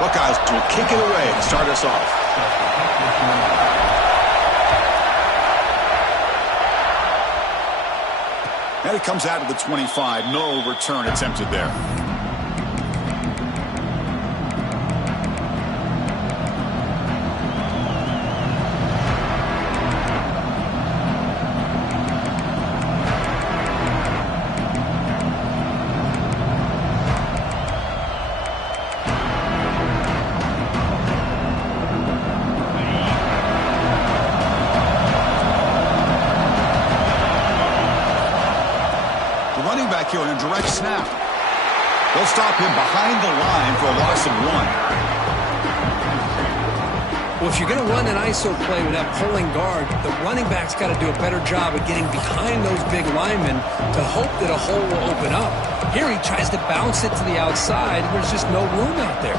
Buckeyes will kick it away to start us off. And it comes out of the 25. No return attempted there. Here on a direct snap. They'll stop him behind the line for a loss of 1. Well, if you're going to run an ISO play with that pulling guard, the running back's got to do a better job of getting behind those big linemen to hope that a hole will open up. Here he tries to bounce it to the outside, and there's just no room out there.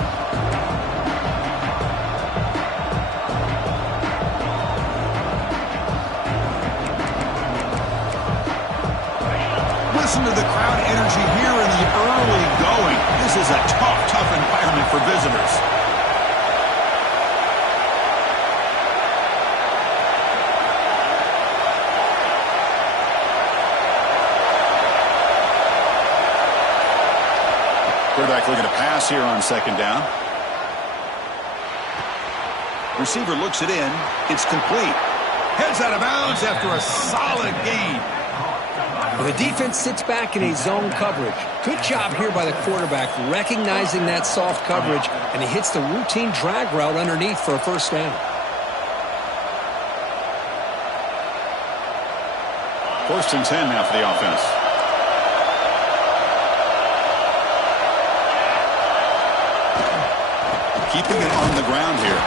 Listen to the crowd energy here in the early going. This is a tough environment for visitors. Quarterback looking to pass here on second down. Receiver looks it in. It's complete. Heads out of bounds after a solid gain. The defense sits back in a zone coverage. Good job here by the quarterback recognizing that soft coverage, and he hits the routine drag route underneath for a first down. First and 10 now for the offense. Keeping it on the ground here.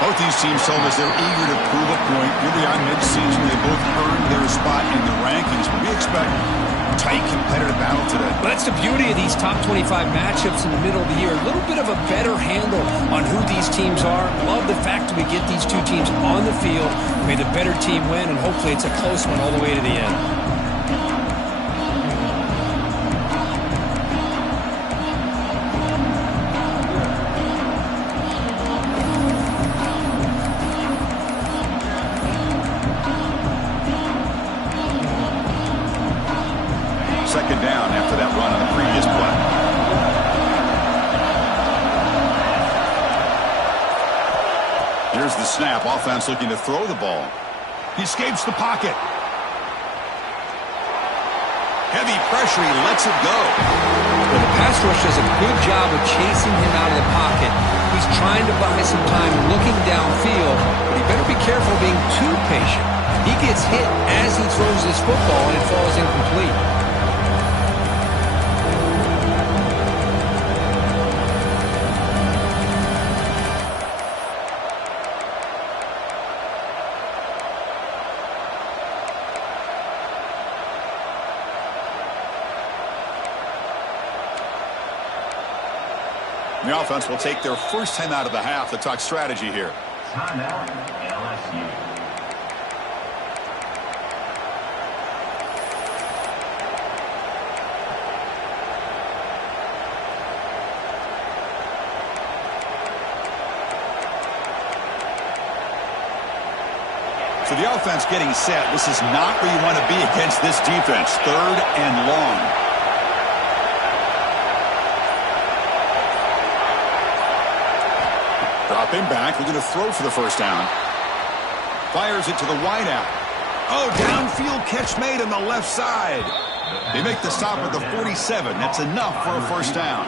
Both these teams told us they're eager to prove a point. Here they are mid-season. They both earned their spot in the rankings. But we expect a tight, competitive battle today. Well, that's the beauty of these top 25 matchups in the middle of the year. A little bit of a better handle on who these teams are. Love the fact that we get these two teams on the field. May the better team win, and hopefully it's a close one all the way to the end. Second down after that run on the previous play. Here's the snap. Offense looking to throw the ball. He escapes the pocket. Heavy pressure. He lets it go. Well, the pass rush does a good job of chasing him out of the pocket. He's trying to buy some time looking downfield, but he better be careful being too patient. He gets hit as he throws this football, and it falls incomplete. The offense will take their first time out of the half to talk strategy here. Timeout, LSU. So the offense getting set. This is not where you want to be against this defense. Third and long. Dropping back, looking to throw for the first down. Fires it to the wideout. Oh, downfield catch made on the left side. They make the stop at the 47. That's enough for a first down.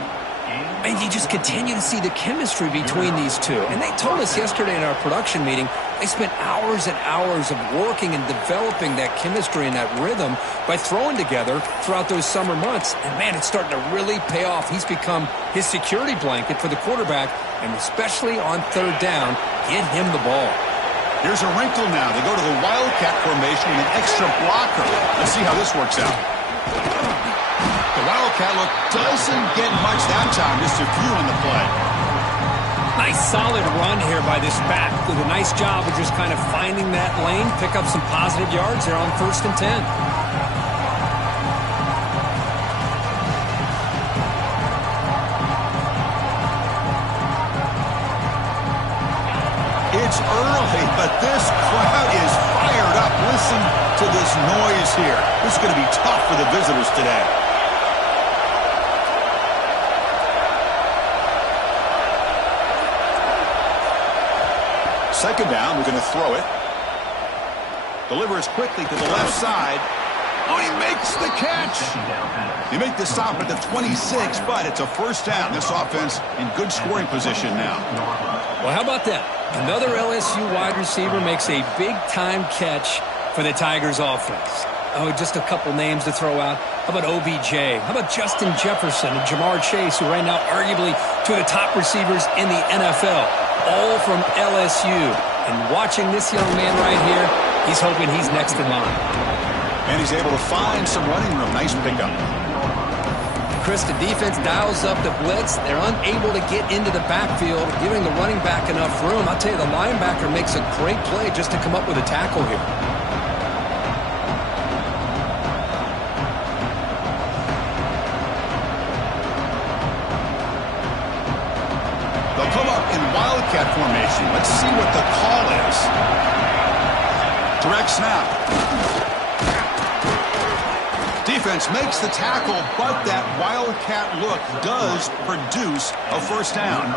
And you just continue to see the chemistry between these two. And they told us yesterday in our production meeting, they spent hours and hours of working and developing that chemistry and that rhythm by throwing together throughout those summer months. And, man, it's starting to really pay off. He's become his security blanket for the quarterback, and especially on third down, get him the ball. Here's a wrinkle now. They go to the Wildcat formation with an extra blocker. Let's see how this works out. The Wildcat look doesn't get much that time. Just a few on the play. Nice solid run here by this back. Did a nice job of just kind of finding that lane, pick up some positive yards there on first and 10. it's early, but this crowd is fired up. Listen to this noise here. This is going to be tough for the visitors today. Second down, we're going to throw it. Delivers quickly to the left side. Oh, he makes the catch. He make the stop at the 26, but it's a first down. This offense in good scoring position now. Well, how about that? Another LSU wide receiver makes a big-time catch for the Tigers offense. Oh, just a couple names to throw out. How about OBJ? How about Justin Jefferson and Jamar Chase, who right now arguably two of the top receivers in the NFL, all from LSU. And watching this young man right here, he's hoping he's next in line. And he's able to find some running room. Nice pickup. Chris, the defense dials up the blitz. They're unable to get into the backfield, giving the running back enough room. I'll tell you, the linebacker makes a great play just to come up with a tackle here. They'll come up in Wildcat formation. Let's see what the call is. Direct snap. Defense makes the tackle, but that Wildcat look does produce a first down.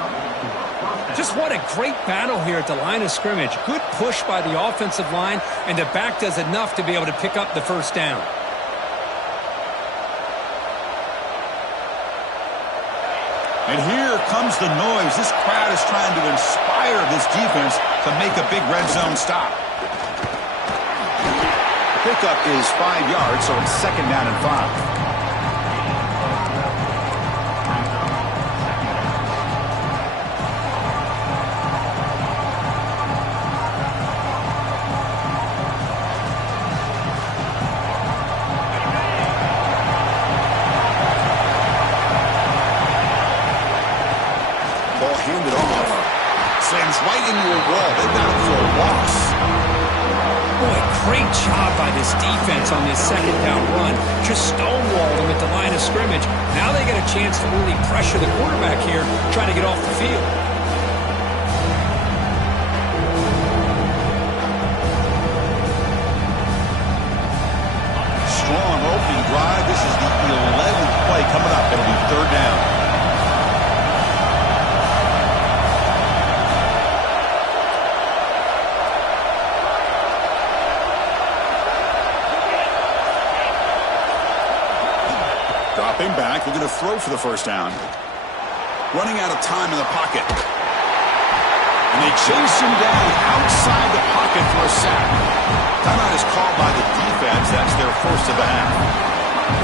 Just what a great battle here at the line of scrimmage. Good push by the offensive line, and the back does enough to be able to pick up the first down. And here comes the noise. This crowd is trying to inspire this defense to make a big red zone stop. Pickup is 5 yards, so it's second down and 5. Ball handed off. Slams right into a wall. They've got him for a loss. Boy, great job by this defense on this second down run. Just stonewalled him at the line of scrimmage. Now they get a chance to really pressure the quarterback here, trying to get off the field. Strong opening drive. This is the 11th play coming up. It'll be third down. Dropping back, they're going to throw for the first down. Running out of time in the pocket. And they chase him down outside the pocket for a sack. Timeout is called by the defense. That's their first of the half.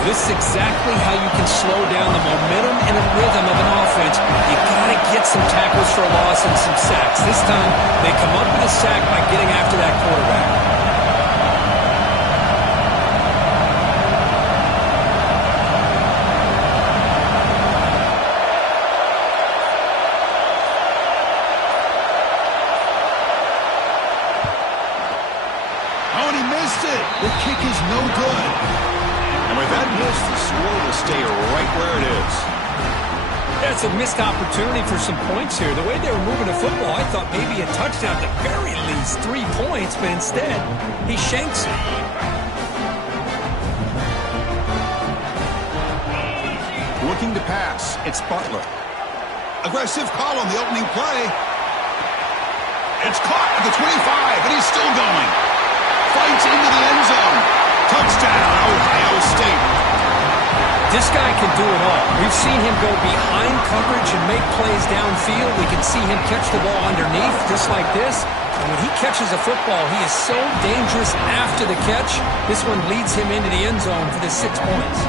This is exactly how you can slow down the momentum and the rhythm of an offense. You got to get some tackles for a loss and some sacks. This time, they come up with a sack by getting after that quarterback. The kick is no good. And with that miss, the score will stay right where it is. That's a missed opportunity for some points here. The way they were moving the football, I thought maybe a touchdown, at the very least 3 points, but instead, he shanks it. Looking to pass, it's Butler. Aggressive call on the opening play. It's caught at the 25, and he's still going. Fights into the end zone. Touchdown, Ohio State. This guy can do it all. We've seen him go behind coverage and make plays downfield. We can see him catch the ball underneath, just like this. And when he catches a football, he is so dangerous after the catch. This one leads him into the end zone for the 6 points.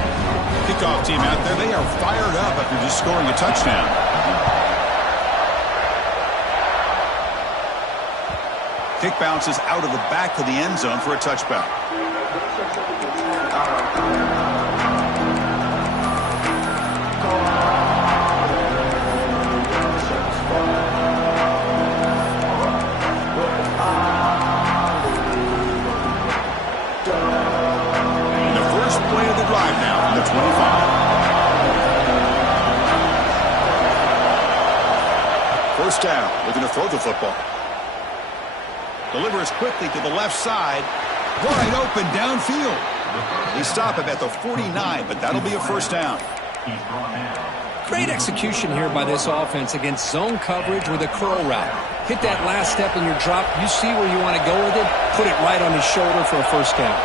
Kickoff team out there, they are fired up after just scoring a touchdown. Kick bounces out of the back of the end zone for a touchback. And the first play of the drive now from the 25. First down, looking to throw the football. Delivers quickly to the left side. Wide open downfield. They stop him at the 49, but that'll be a first down. He's brought down. Great execution here by this offense against zone coverage with a curl route. Hit that last step in your drop. You see where you want to go with it. Put it right on his shoulder for a first down.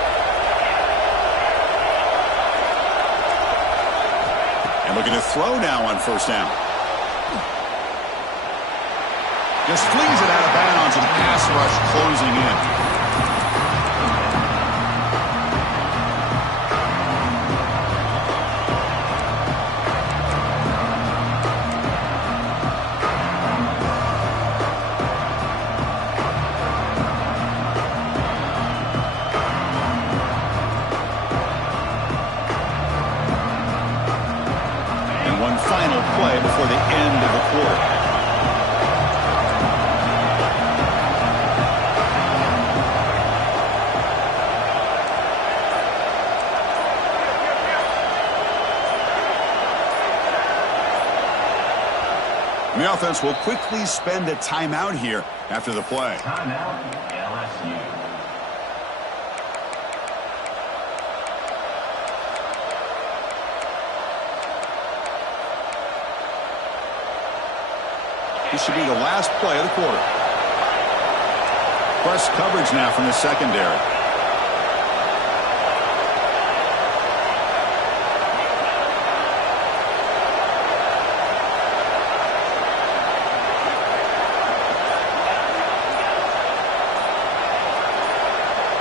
And looking to throw now on first down. Just flings it out of bounds, and pass rush closing in. Final play before the end of the quarter. And the offense will quickly spend a timeout here after the play. Timeout, LSU. This should be the last play of the quarter. Press coverage now from the secondary.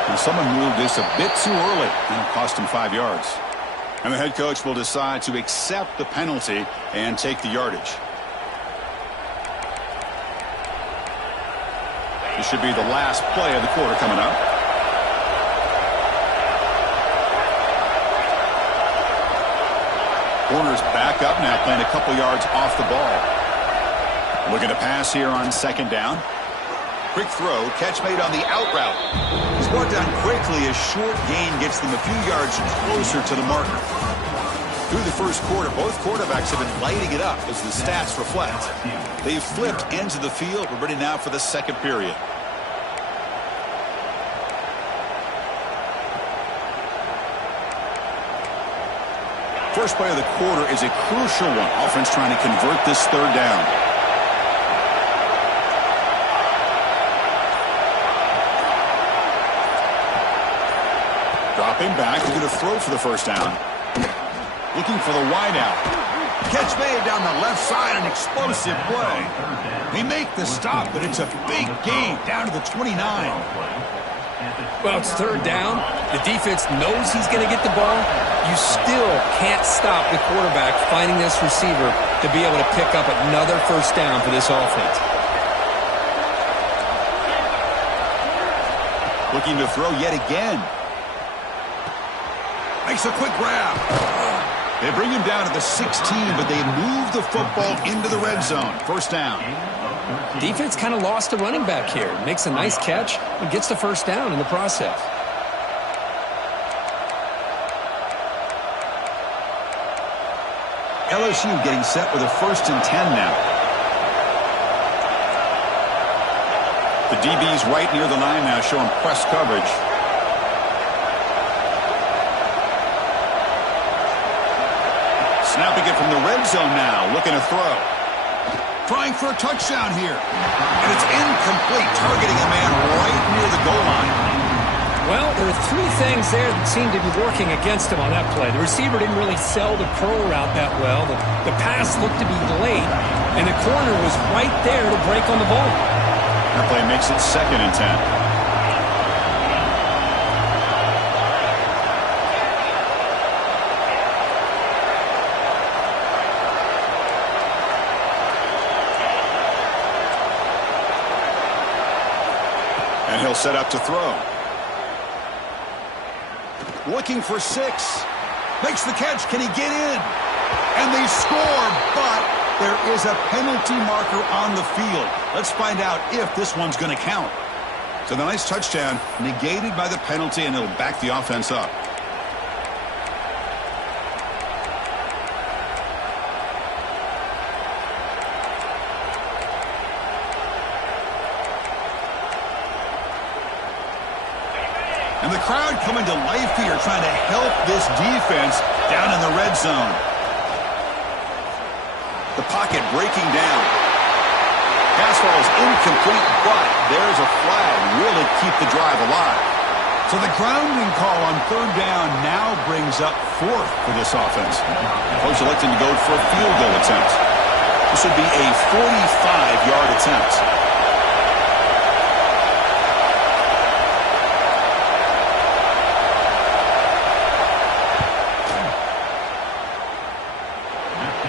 And someone moved this a bit too early, and it cost him 5 yards. And the head coach will decide to accept the penalty and take the yardage. This should be the last play of the quarter coming up. Corners back up now, playing a couple yards off the ball. Looking to pass here on second down. Quick throw, catch made on the out route. He's brought down quickly as short gain gets them a few yards closer to the marker. Through the first quarter, both quarterbacks have been lighting it up as the stats reflect. They've flipped ends of the field. We're ready now for the second period. First play of the quarter is a crucial one. Offense trying to convert this third down. Dropping back, going to throw for the first down. Looking for the wideout. Catch made down the left side, an explosive play. They make the stop, but it's a big gain down to the 29. Well, it's third down. The defense knows he's going to get the ball. You still can't stop the quarterback finding this receiver to be able to pick up another first down for this offense. Looking to throw yet again. Makes a quick grab. They bring him down to the 16, but they move the football into the red zone. First down. Defense kind of lost a running back here. Makes a nice catch and gets the first down in the process. LSU getting set with a 1st and 10 now. The DB's right near the line now, showing press coverage. Snapping it from the red zone now, looking to throw. Trying for a touchdown here. And it's incomplete, targeting a man right near the goal line. Well, there are three things there that seem to be working against him on that play. The receiver didn't really sell the curl route that well. The pass looked to be delayed, and the corner was right there to break on the ball. That play makes it 2nd and 10. And he'll set up to throw. Looking for 6. Makes the catch. Can he get in? And they score, but there is a penalty marker on the field. Let's find out if this one's going to count. So the nice touchdown negated by the penalty, and it'll back the offense up. And the crowd coming to life here, trying to help this defense down in the red zone. The pocket breaking down. Pass ball is incomplete, but there's a flag. Will it keep the drive alive? So the grounding call on third down now brings up fourth for this offense. Coach electing to go for a field goal attempt. This would be a 45-yard attempt.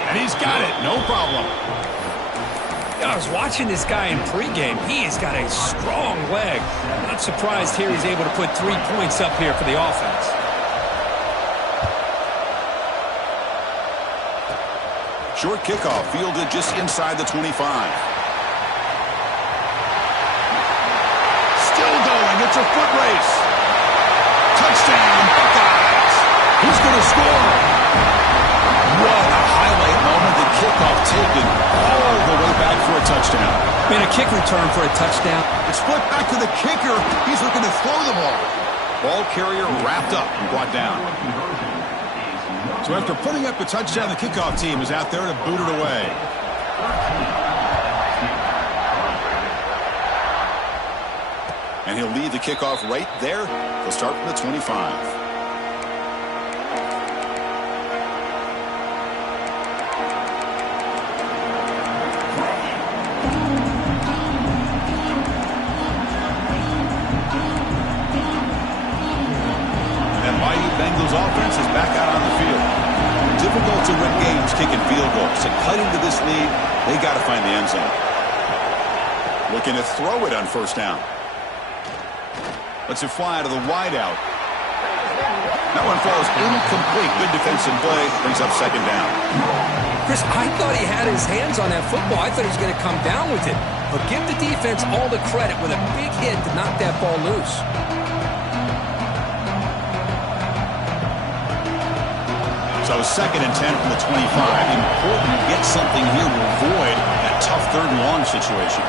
And he's got it, no problem. I was watching this guy in pregame. He has got a strong leg. Not surprised here he's able to put 3 points up here for the offense. Short kickoff fielded just inside the 25. Still going. It's a foot race. Touchdown, Buckeyes. Who's going to score? What a highlight moment. The kickoff taken all the way back for a touchdown. Made a kick return for a touchdown. It's flipped back to the kicker. He's looking to throw the ball. Ball carrier wrapped up and brought down. So after putting up a touchdown, the kickoff team is out there to boot it away. And he'll lead the kickoff right there. He'll start from the 25. Offense is back out on the field. Difficult to win games kicking field goals. To cut into this lead, they got to find the end zone. Looking to throw it on first down. Lets it fly to the wideout. That one falls incomplete. Good defensive play. Brings up second down. Chris, I thought he had his hands on that football. I thought he was going to come down with it. But give the defense all the credit with a big hit to knock that ball loose. So second and 10 from the 25. Important to get something here to avoid that tough third and long situation.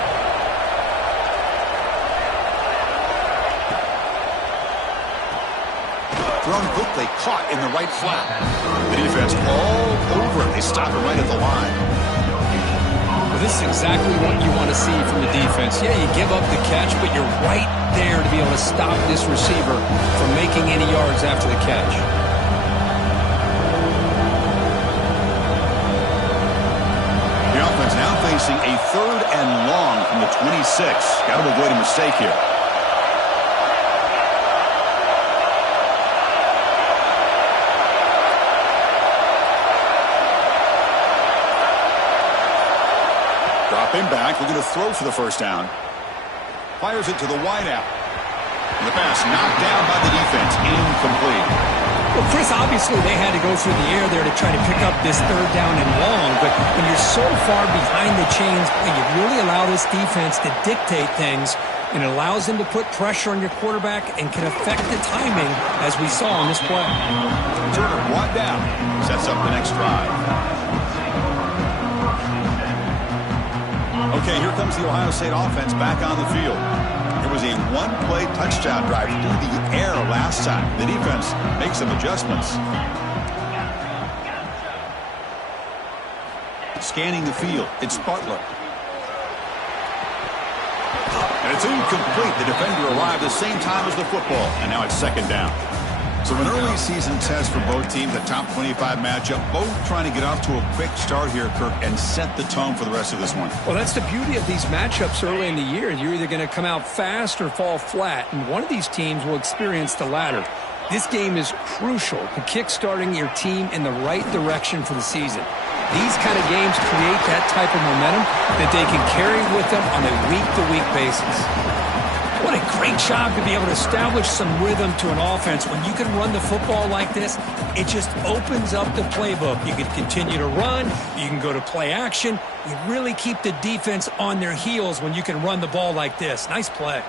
Thrown quickly, caught in the right flat. The defense all over it. They stop it right at the line. Well, this is exactly what you want to see from the defense. Yeah, you give up the catch, but you're right there to be able to stop this receiver from making any yards after the catch. The offense now facing a third and long from the 26. Got to avoid a mistake here. Dropping back, looking to throw for the first down. Fires it to the wideout. And the pass knocked down by the defense. Incomplete. Well, Chris, obviously they had to go through the air there to try to pick up this third down and long, but when you're so far behind the chains, you really allow this defense to dictate things, and it allows them to put pressure on your quarterback and can affect the timing, as we saw on this play. Turner brought down, sets up the next drive. Okay, here comes the Ohio State offense back on the field. It was a one-play touchdown drive through the air last time. The defense makes some adjustments. Scanning the field, it's Butler. And it's incomplete. The defender arrived the same time as the football, and now it's second down. So an early season test for both teams, a top 25 matchup, both trying to get off to a quick start here, Kirk, and set the tone for the rest of this one. Well, that's the beauty of these matchups early in the year. You're either going to come out fast or fall flat, and one of these teams will experience the latter. This game is crucial to kick-starting your team in the right direction for the season. These kind of games create that type of momentum that they can carry with them on a week-to-week basis. What a great job to be able to establish some rhythm to an offense. When you can run the football like this, it just opens up the playbook. You can continue to run. You can go to play action. You really keep the defense on their heels when you can run the ball like this. Nice play.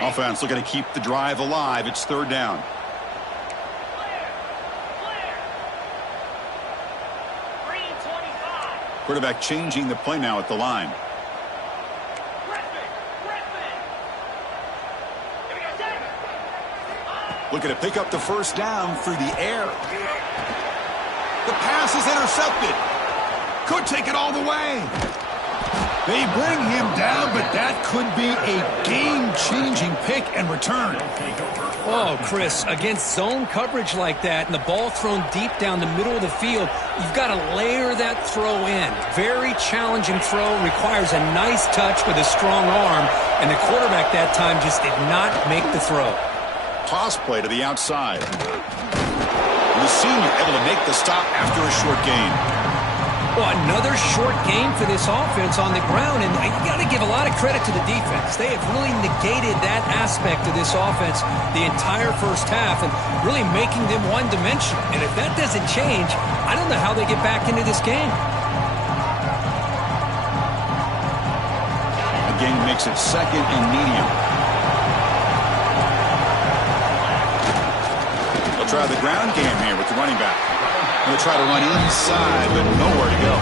Offense looking to keep the drive alive. It's third down. Quarterback changing the play now at the line. Looking to pick up the first down through the air. The pass is intercepted. Could take it all the way. They bring him down, but that could be a game-changing pick and return. Oh, Chris, against zone coverage like that and the ball thrown deep down the middle of the field, you've got to layer that throw in. Very challenging throw, requires a nice touch with a strong arm, and the quarterback that time just did not make the throw. Toss play to the outside. The senior able to make the stop after a short gain. Well, another short game for this offense on the ground, and you got to give a lot of credit to the defense. They have really negated that aspect of this offense the entire first half and really making them one-dimensional. And if that doesn't change, I don't know how they get back into this game. Again, makes it second and medium. They'll try the ground game here with the running back. They'll try to run inside, but nowhere to go.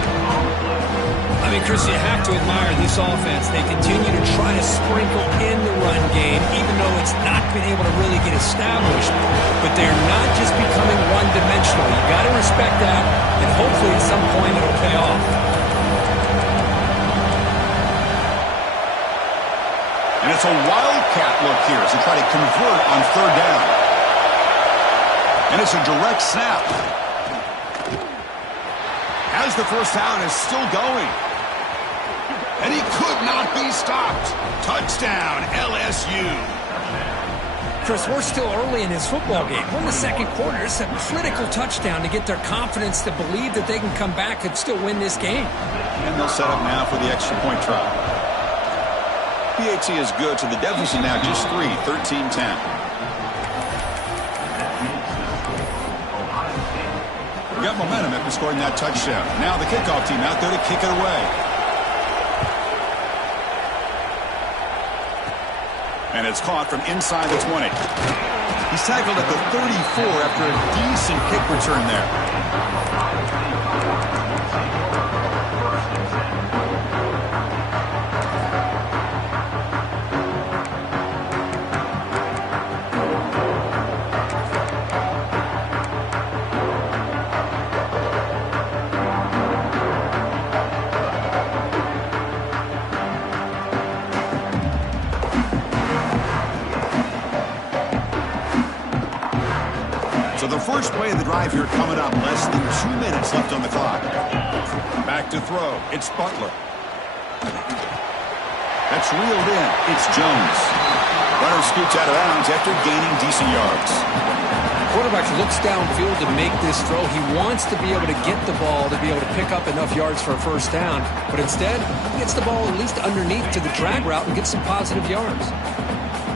I mean, Chris, you have to admire this offense. They continue to try to sprinkle in the run game, even though it's not been able to really get established. But they're not just becoming one-dimensional. You got to respect that, and hopefully at some point it'll pay off. And it's a wildcat look here as they try to convert on third down. And it's a direct snap. As the first down is still going. And he could not be stopped. Touchdown, LSU. Chris, we're still early in this football game. We're in the second quarter. It's a critical touchdown to get their confidence to believe that they can come back and still win this game. And they'll set up now for the extra point try. PAT is good, so the deficit now just 3, 13-10. We got momentum after scoring that touchdown. Now the kickoff team out there to kick it away. And it's caught from inside the 20. He's tackled at the 34 after a decent kick return there. First play of the drive here coming up. Less than 2 minutes left on the clock. Back to throw. It's Butler. That's reeled in. It's Jones. Runner scoots out of bounds after gaining decent yards. Quarterback looks downfield to make this throw. He wants to be able to get the ball to be able to pick up enough yards for a first down. But instead, he gets the ball at least underneath to the drag route and gets some positive yards.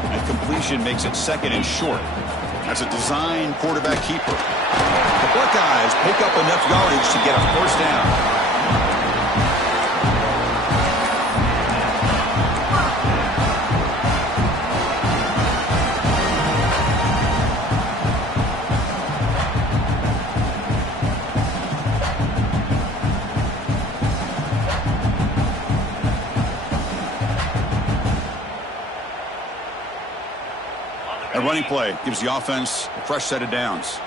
And completion makes it second and short. As a design quarterback keeper. The Buckeyes pick up enough yardage to get a first down. A running play gives the offense a fresh set of downs.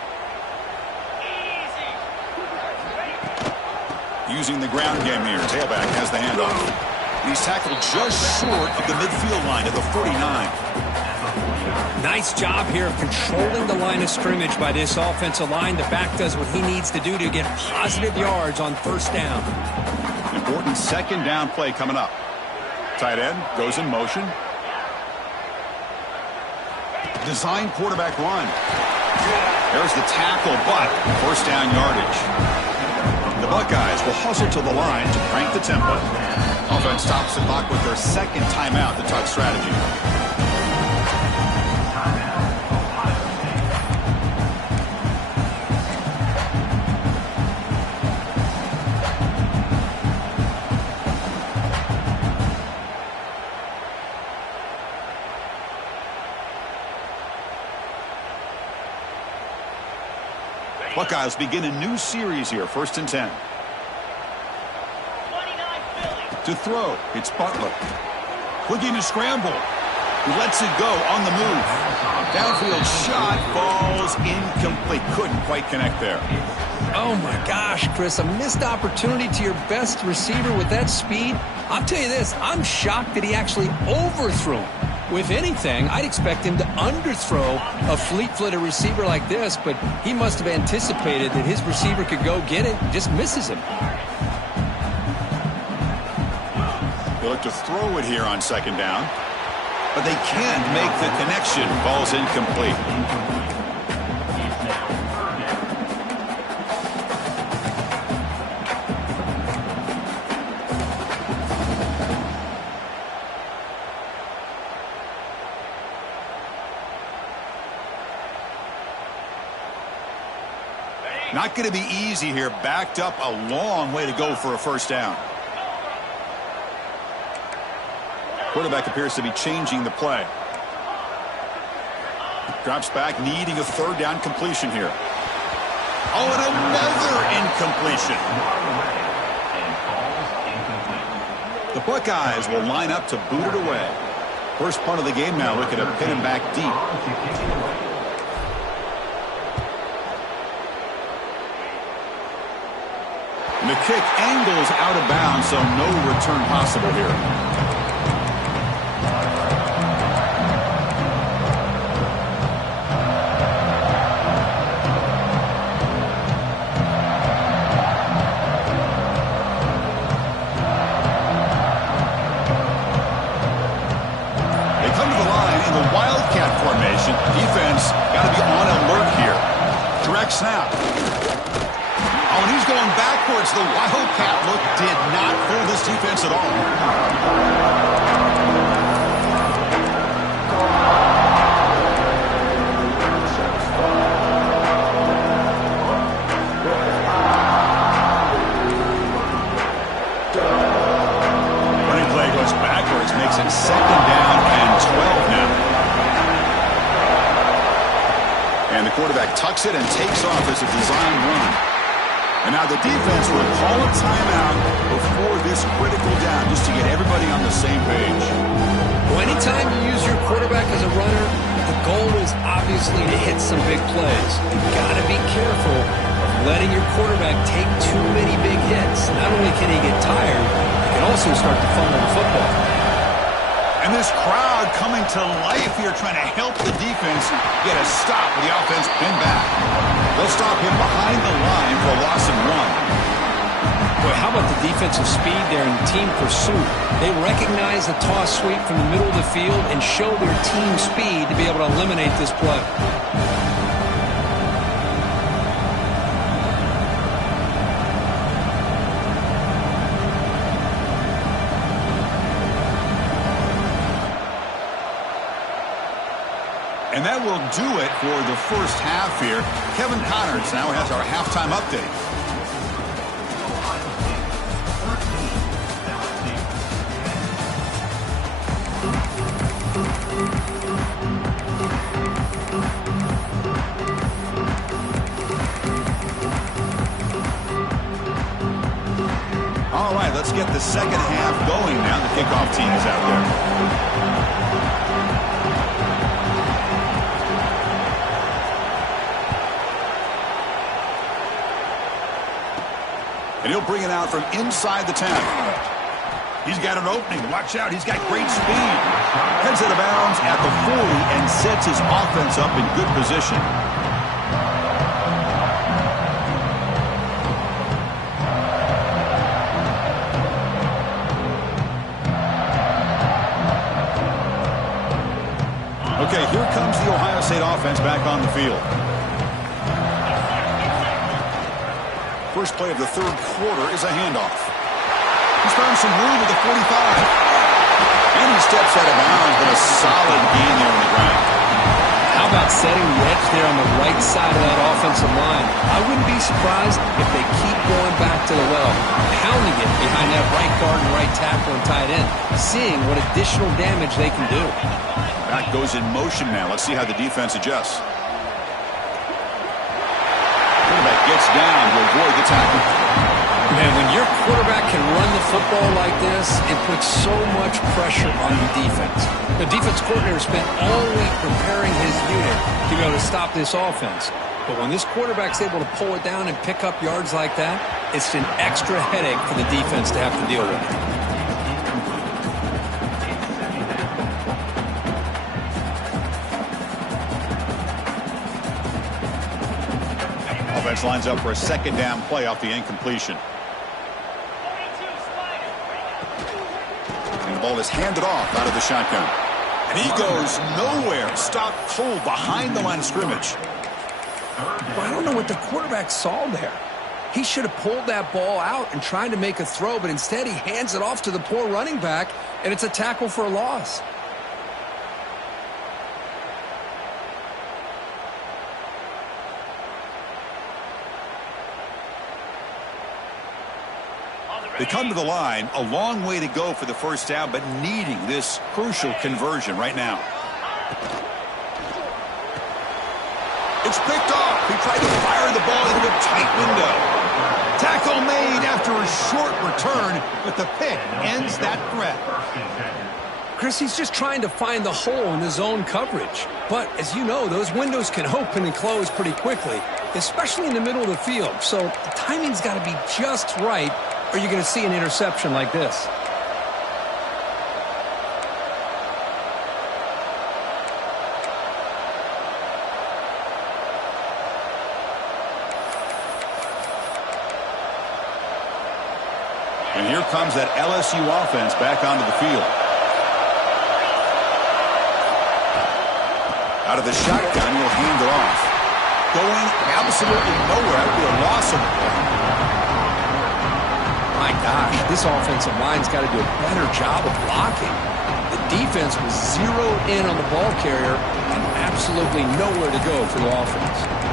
Using the ground game here. Tailback has the handoff. He's tackled just short of the midfield line at the 49. Nice job here of controlling the line of scrimmage by this offensive line. The back does what he needs to do to get positive yards on first down. Important second down play coming up. Tight end goes in motion. Design quarterback run. There's the tackle, but first down yardage. The Buckeyes will hustle to the line to crank the tempo. Offense stops the clock with their second timeout, the tuck strategy. Buckeyes begin a new series here, 1st and 10. To throw, it's Butler. Looking to scramble. He lets it go on the move. Downfield shot falls incomplete. Couldn't quite connect there. Oh, my gosh, Chris, a missed opportunity to your best receiver with that speed. I'll tell you this, I'm shocked that he actually overthrew him. If anything, I'd expect him to underthrow a fleet-footed receiver like this, but he must have anticipated that his receiver could go get it and just misses him. They look to throw it here on second down, but they can't make the connection. Ball's incomplete. Not going to be easy here. Backed up a long way to go for a first down. Quarterback appears to be changing the play. Drops back, needing a third down completion here. Oh, and another incompletion. The Buckeyes will line up to boot it away. First punt of the game now, looking to pin him back deep. And the kick angles out of bounds, so no return possible here. They come to the line in the Wildcat formation. Defense got to be on alert here. Direct snap. Oh, and he's going backwards. The Wildcat look did not fool this defense at all. Running play goes backwards, makes it second down and 12 now. And the quarterback tucks it and takes off as a design run. And now the defense will call a timeout before this critical down just to get everybody on the same page. Well, anytime you use your quarterback as a runner, the goal is obviously to hit some big plays. You've got to be careful of letting your quarterback take too many big hits. Not only can he get tired, he can also start to fumble the football. And this crowd coming to life here trying to help the defense get a stop with the offense pinned back. They'll stop him behind the line for a loss of 1. Boy, how about the defensive speed there in team pursuit? They recognize the toss sweep from the middle of the field and show their team speed to be able to eliminate this play. And that will do it for the first half here. Kevin Connors now has our halftime update. All right, let's get the second half going now. The kickoff team is out there. And he'll bring it out from inside the 10. He's got an opening. Watch out. He's got great speed. Heads out of bounds at the 40 and sets his offense up in good position. Okay, here comes the Ohio State offense back on the field. First play of the third quarter is a handoff. He's found some room at the 45. And he steps out of bounds, but a solid gain there on the ground. How about setting the edge there on the right side of that offensive line? I wouldn't be surprised if they keep going back to the well, pounding it behind that right guard and right tackle and tight end, seeing what additional damage they can do. Back goes in motion now. Let's see how the defense adjusts. Quarterback gets down to avoid the tackle. Man, when your quarterback can run the football ball like this, it puts so much pressure on the defense. The defense coordinator spent all week preparing his unit to be able to stop this offense. But when this quarterback's able to pull it down and pick up yards like that, it's an extra headache for the defense to have to deal with. Offense lines up for a second down play off the incompletion. And the ball is handed off out of the shotgun. And he goes nowhere. Stop cold behind the line of scrimmage. Well, I don't know what the quarterback saw there. He should have pulled that ball out and tried to make a throw, but instead he hands it off to the poor running back, and it's a tackle for a loss. They come to the line, a long way to go for the first down, but needing this crucial conversion right now. It's picked off. He tried to fire the ball into a tight window. Tackle made after a short return, but the pick ends that threat. Chris, he's just trying to find the hole in the zone coverage. But, as you know, those windows can open and close pretty quickly, especially in the middle of the field. So the timing's got to be just right, or you're going to see an interception like this. And here comes that LSU offense back onto the field. Out of the shotgun, he'll hand it off. Going absolutely nowhere. That would be a loss of the play. My gosh, this offensive line's got to do a better job of blocking. The defense was zeroed in on the ball carrier and absolutely nowhere to go for the offense.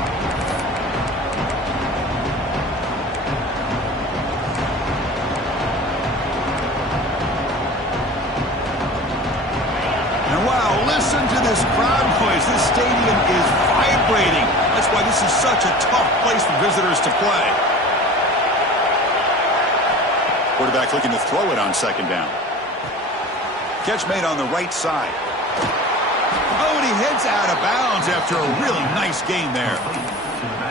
Listen to this crowd noise. This stadium is vibrating. That's why this is such a tough place for visitors to play. Quarterback looking to throw it on second down. Catch made on the right side. Oh, and he heads out of bounds after a really nice game there.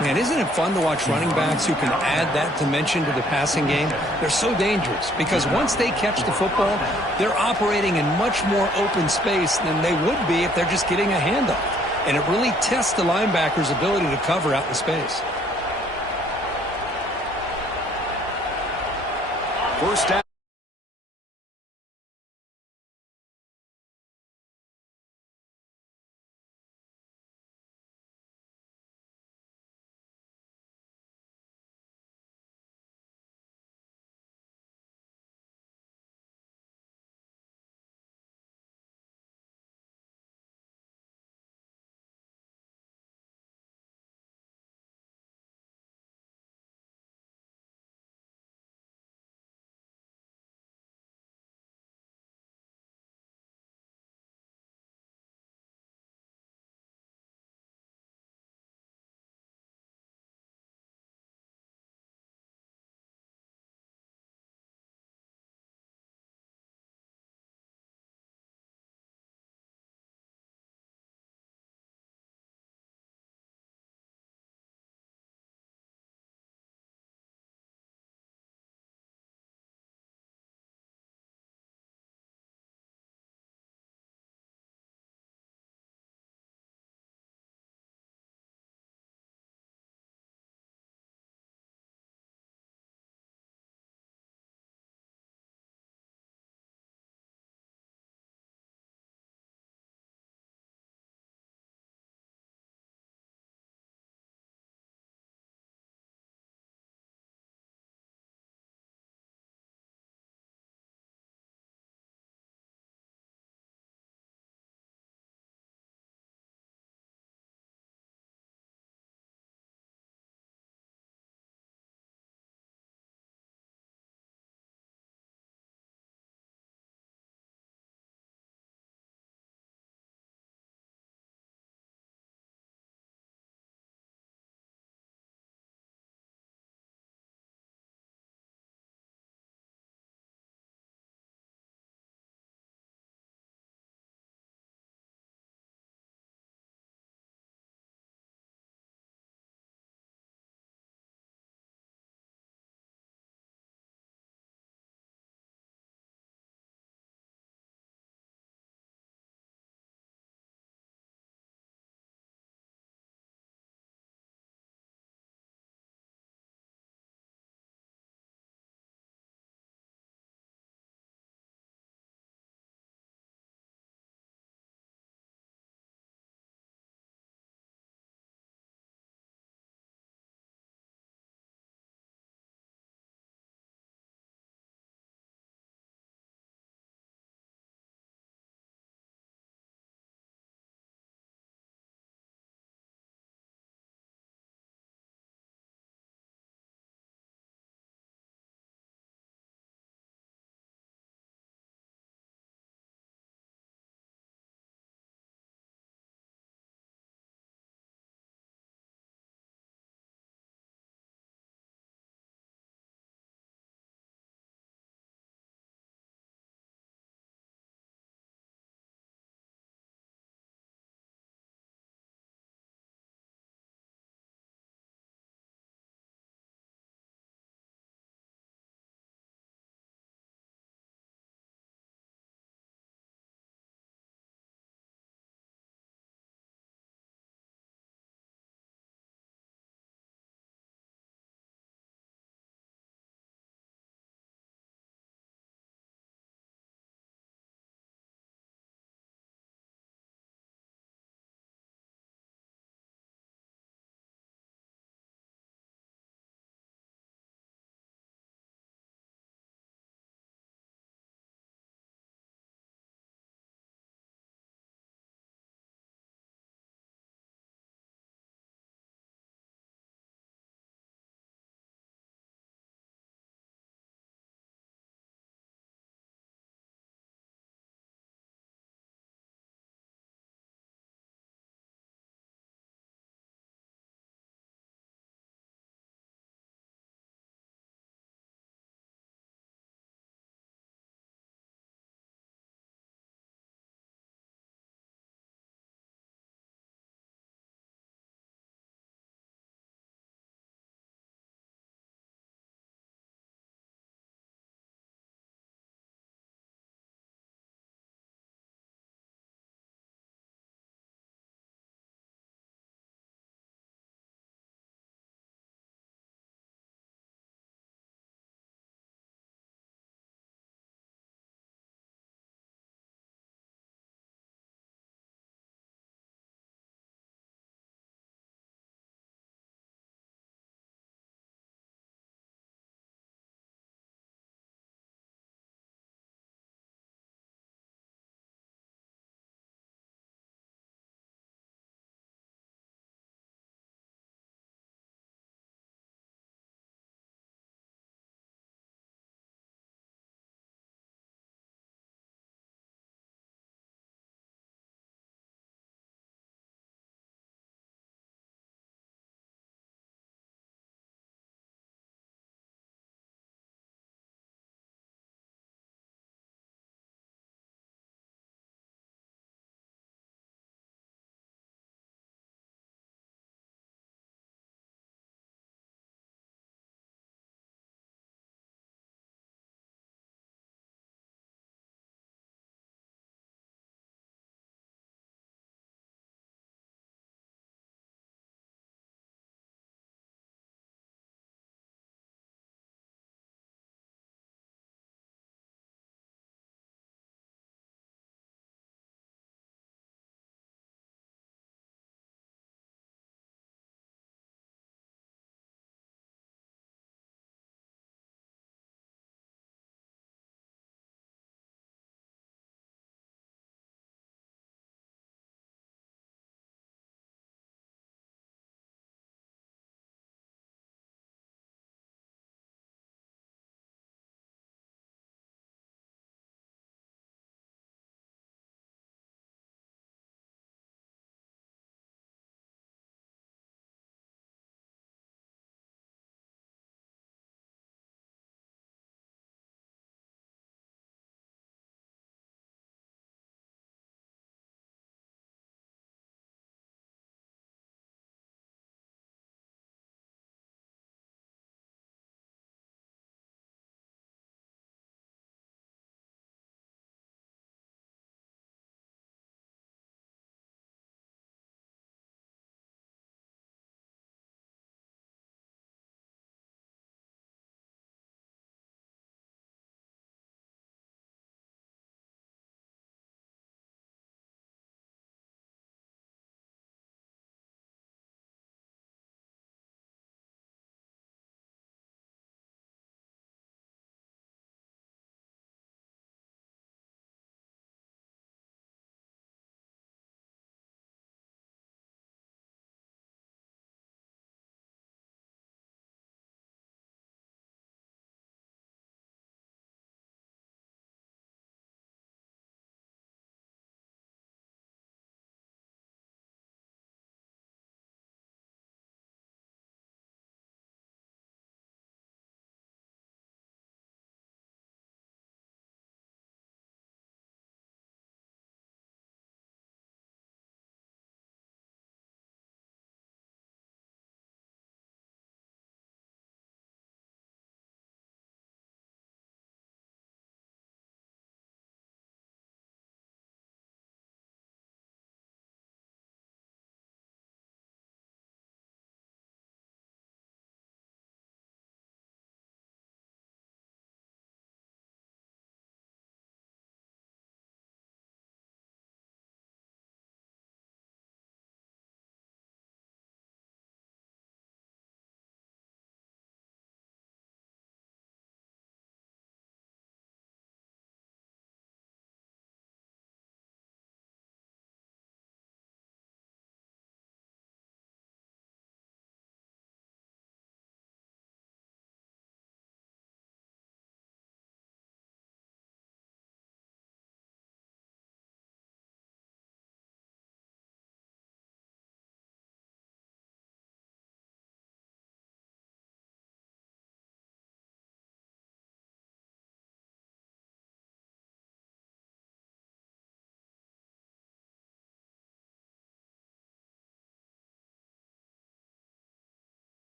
Man, isn't it fun to watch running backs who can add that dimension to the passing game? They're so dangerous because once they catch the football, they're operating in much more open space than they would be if they're just getting a handoff. And it really tests the linebacker's ability to cover out in space. First down.